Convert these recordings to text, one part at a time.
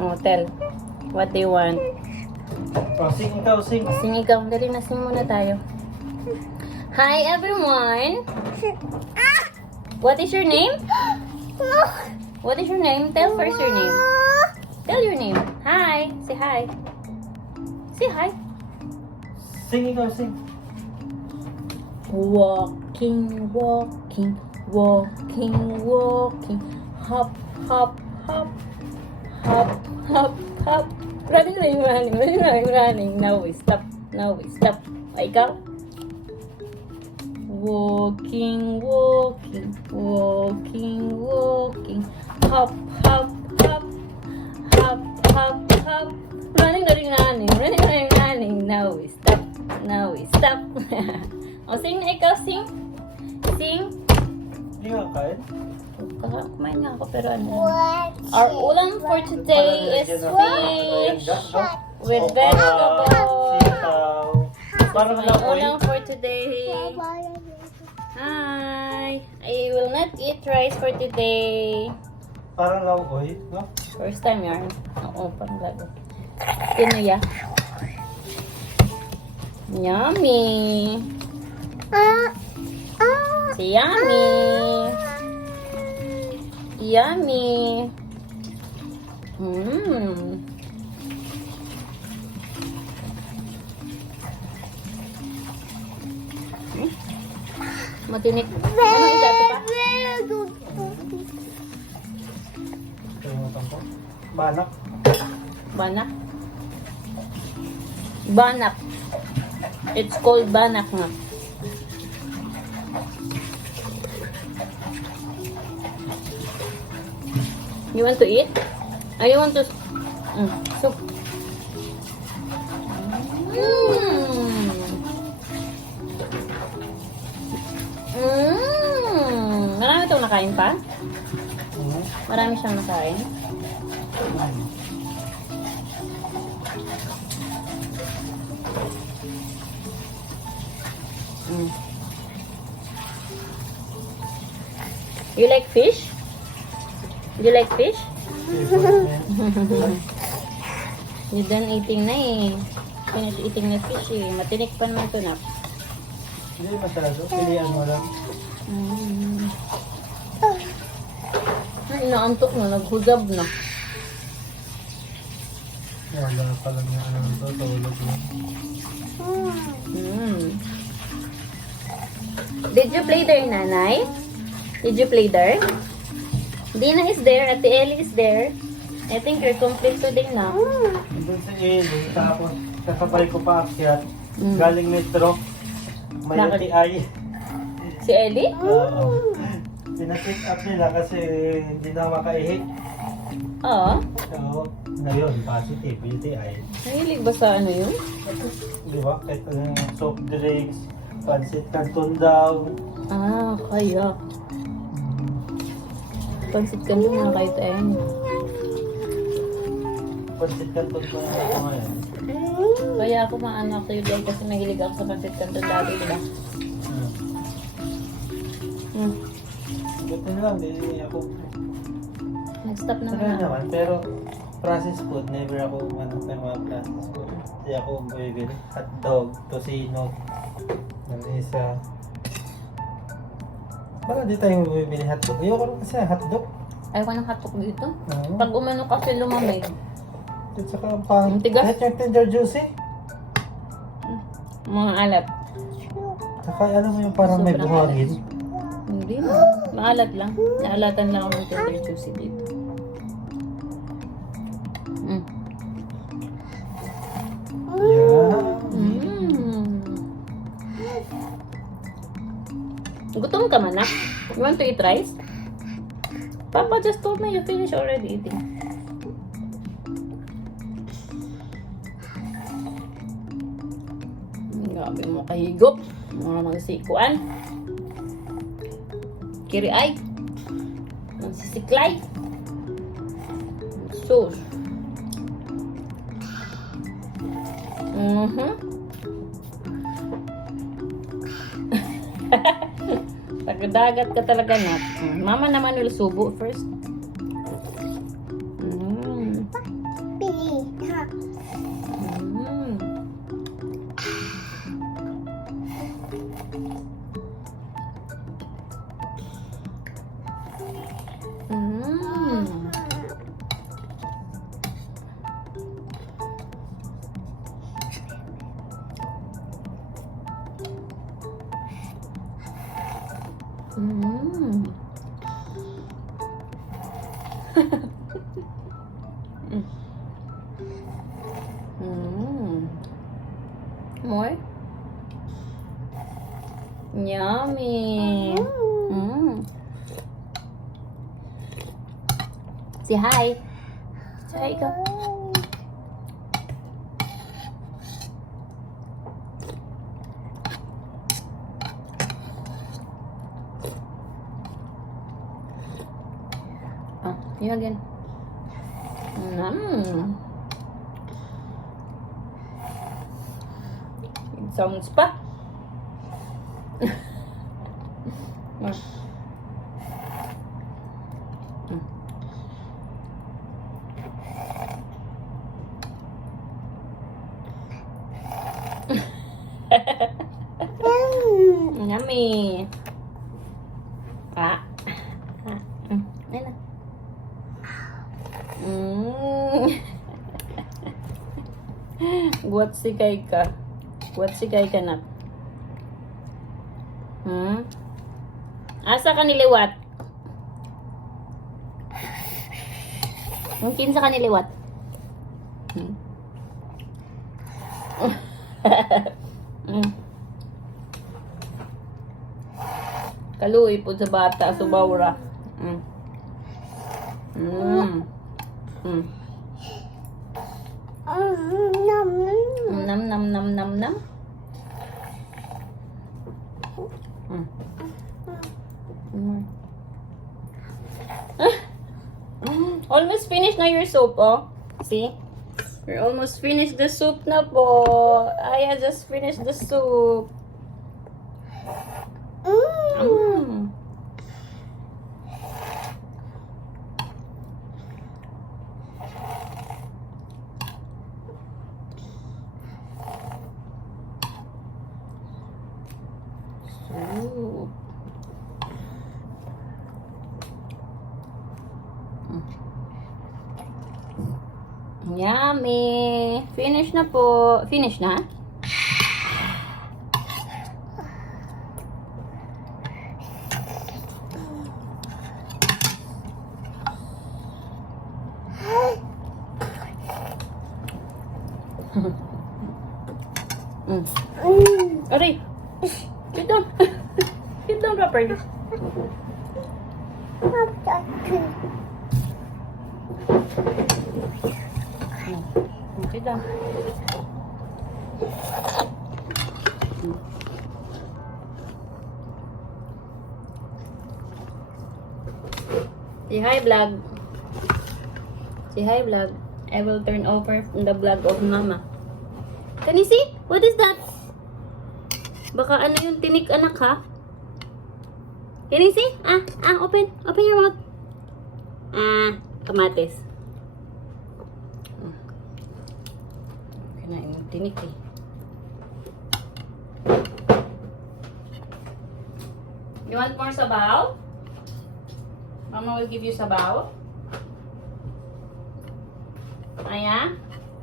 Oh, tell. What do you want? Oh, sing ikaw, sing. Sing ikaw. Dali na, sing muna tayo. Hi, everyone! What is your name? What is your name? Tell first your name. Tell your name. Hi. Say hi. Say hi. Sing ikaw, sing. Walking, walking, walking, walking. Hop, hop, hop. Hop, hop, hop. Running, running, running, running, running, running. Now we stop. Now we stop. O, ikaw? Walking, walking, walking, walking. Hop, hop, hop. Hop, hop, hop. Running, running, running, running, running, running. Now we stop. Now we stop. O, sing na ikaw, sing. Sing. Hindi nga kain. Kumain nga ako pero ano. Our ulam for today is fish with vegetables. Sitaw. Parang My lang ulam for today. Hi. I will not eat rice for today. Parang lang oy, no? First time yarn. Oo, parang lago. Pinuya. Yummy. Yummy. Yummy. Mmm. Matinik. Ano yung dato pa? Kalimutan ko. Banak. Banak. Banak. It's called banak nga. You want to eat? Or you want to... soup. Marami itong nakain pa? Marami siyang nakain. You like fish? You like fish? You done eating na eh. Finish eating na fish eh. Matinik pa naman ito na. Hindi masyado. Pilihan mo lang. Inaantok na. Naghugab na. Wala pa lang yung ano ito. Tulog mo. Did you play there, Nanay? Did you play there? Dina is there. Ate Ellie is there. I think you're complete today na. Doon sa Eli. Tapos kasabay ko pa akyat. Galing metro. May Bakit? UTI. Si Ellie? Oo. Pinasit up nila kasi hindi na makaihi. Oo. So, ngayon, positive, UTI. Nahilig ba sa ano yun? Di ba? Kahit soft drinks, pancit canton daw. Ah, kaya. Pansit ka na kahit ayun. Pancit canton ko na ako ngayon. Kaya ako maano ako yun dahil kasi mahilig ako sa pansit canton dati, diba? Buti na lang, hindi ako. Nag-stop naman Saka ako. naman, pero processed food, never ako ano sa mga processed food. Hindi ako bumibili. Hotdog, tosino, ng isa. Baka di tayo bumibili hotdog. Ayoko rin kasi hotdog. Ayaw ko ng hotdog dito. Oo. Pag umano kasi lumamig. At saka pang Ang tigas. kahit yung tender juicy. Mga alat. Saka alam mo yung parang may Sobrang buhangin. Hindi na. Maalat lang. Naalatan lang ako ng tender juicy dito. Yeah. Gutom ka man na? You want to eat rice? Papa just told me you finished already eating. Grabe mo kahigop. Mga magsikuan. Kiri ay. Magsisiklay. Sus. Tagadagat ka talaga na. Mama naman will subo first. Mm. Mm. More? Yummy. Mm. Say hi. Say hi ka. Oh, you again. It sounds pa. Yummy. Ah. Ayun na. Guwat si kay ka na. Asa ka niliwat? Mungkin sa kaniliwat. Kaluoy po sa bata, subawra. Nam nam nam nam nam. Almost finished na your soup, oh. See? We're almost finished the soup na po. Aya just finished the soup. Soup. Yummy! Finish na po. Finish na? Aray! Sit down! Sit down properly. Sit down. Say hi, vlog. Say hi, vlog. I will turn over the vlog of mama. Can you see? What is that? Baka ano yung tinik anak, ha? Can you see? Open. Open your mouth. Kamatis. Kinain yung tinik, eh. You want more sabaw? Mama will give you sabaw. Aya?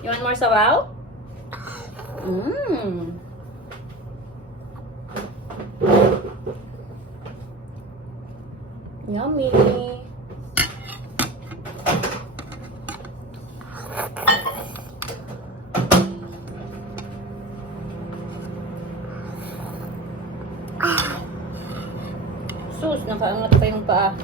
You want more sabaw? Yummy. Sus, nakaangat pa yung paa.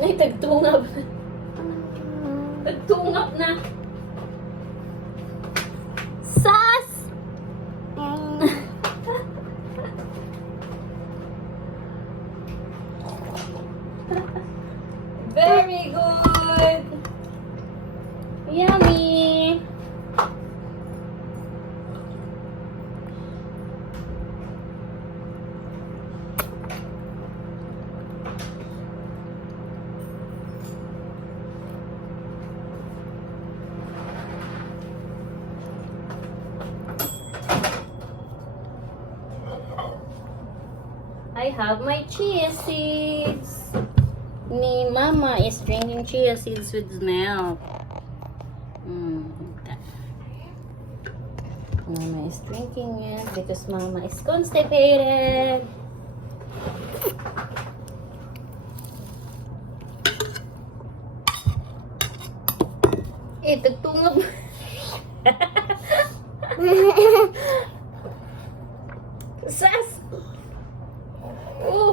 Ay, tagtungap. Tagtungap na. Sas! Very good! Yummy! I have my chia seeds. Ni Mama is drinking chia seeds with milk. Mama is drinking it because Mama is constipated. Tugtungab. Sas! Oh!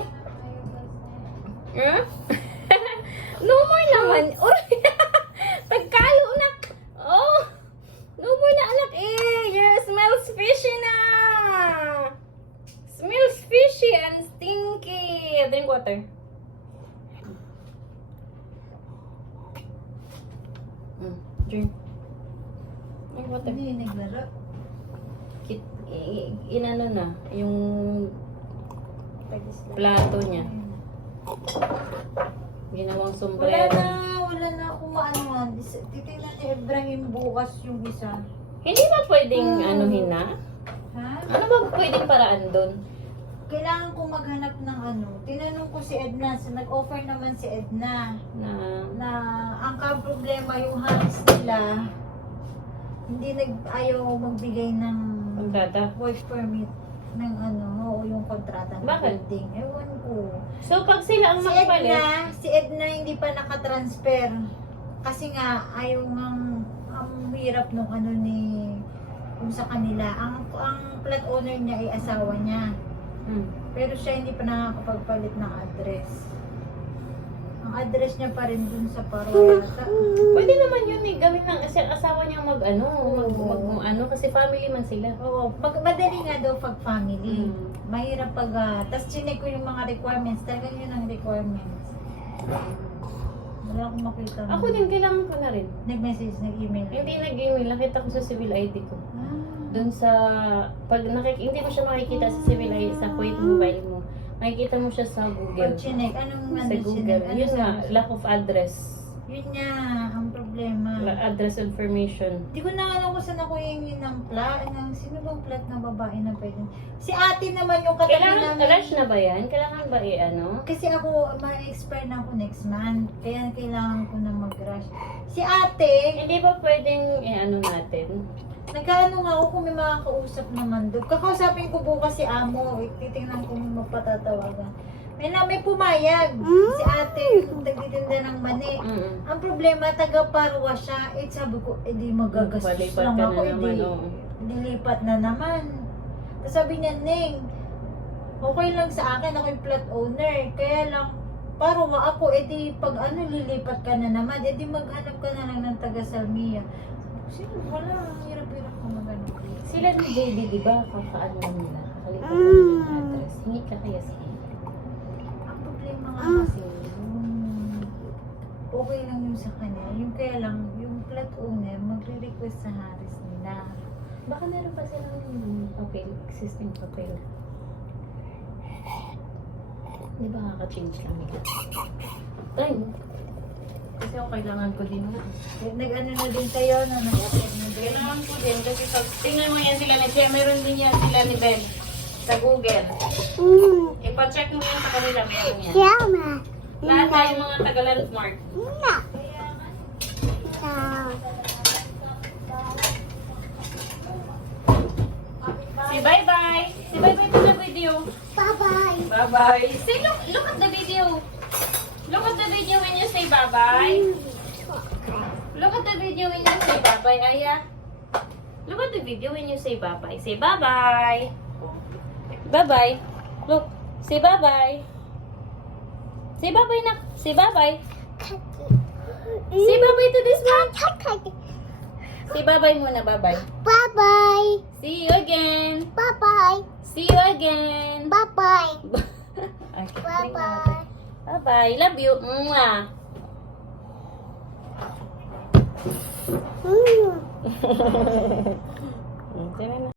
Huh? No more naman. Oh! Pagkayo na. Oh! No more na anak eh. You smells fishy na. Smells fishy and stinky. Drink water. Drink. Drink water. Hindi naglaro. Inano na, yung plato niya. Ginawang sombrero. Wala na akong maano. Titignan ni Ibrahim bukas yung isa. Hindi ba pwedeng anuhin na? Ha? Ano ba pwedeng paraan doon? Kailangan kong maghanap ng ano. Tinanong ko si Edna, nag-offer naman si Edna na ang problema yung hands nila hindi ayaw magbigay ng Kontrata? work permit ng ano, o yung kontrata ng Bakit? building. Ewan ko. So pag sila ang magpalit, Si Edna hindi pa nakatransfer. Kasi nga, ayaw ang hirap nung ano ni kung sa kanila. Ang flat owner niya ay asawa niya. Pero siya hindi pa nakakapagpalit ng address. Ang address niya pa rin dun sa Parwata. pwede naman yun eh, gawin ng asawa niyang mag kasi family man sila. Oo, madali nga daw pag family. Mahirap pag, tas chinek ko yung mga requirements. Talagang yun ang requirements. Wala akong makita. Ako din, kailangan ko na rin. Nag-message, nag-email. Hindi nag-email, nakita ko sa civil ID ko. Ah. Doon sa, hindi mo siya makikita sa civil ID, sa Kuwait mobile mo. Makikita mo siya sa Google. Pag chinek, anong Sa Google. Yun nga, lack of address. Yun nga, ang problema. Address information. Di ko na alam kung saan ako yung ng sino bang plat na babae na pwede. Si ate naman yung katabi Kailangan, namin. rush na ba yan? Kailangan ba Kasi ako, ma-expire na ako next month. Kaya kailangan ko na mag-rush. Si ate, Hindi ba pwedeng, natin? nagkaano nga ako kung may makakausap naman doon. Kakausapin ko bukas si Amo. Titingnan ko kung magpatatawagan. May pumayag. Si ate, nagtitinda ng mani. Ang problema, taga-Parwa siya. Sabi ko, di magagastos Palipat lang ka ako. na naman, oo. Dilipat na naman. Tapos sabi niya, Neng, okay lang sa akin, ako yung plot owner. Kaya lang, Parwa ako, pag lilipat ka na naman, maghanap ka na lang ng taga-Salmia. Sino? Wala, hirap-hirap ko magano. Sila ni JD, di ba? Kakaano lang nila. Kakalipat lang nila yung address. Hingi ka kaya sa Ang problema nga kasi, okay lang yung sa kanya. Yung kaya lang, yung plot owner, magre-request sa Harris nila. Baka meron pa silang papel, existing papel. Di ba kaka-change lang nila? Time. Kasi ako kailangan ko din na. Nag-ano na din kayo, nag-upload na din. Kailangan ko din kasi pag tingnan mo yan sila ni Che, meron din yan sila ni Ben sa Google. Ipa-check mo yan sa kanila, meron yan. Lahat tayong mga taga-landmark. Si bye-bye! Si bye-bye to the video. Bye-bye! Bye-bye! Say, look at the video. Look at the video when you say bye-bye. Look at the video when you say bye-bye, Aya. Look at the video when you say bye-bye. Say bye-bye. Bye-bye. Look. Say bye-bye. Say bye-bye na. Say bye-bye. Say bye-bye to this one. Say bye-bye muna. Bye-bye. Bye-bye! See you again. Bye-bye! See you again. Bye-bye! Okay, Bye-bye! bye-bye. Love you. Mwah. Sige na.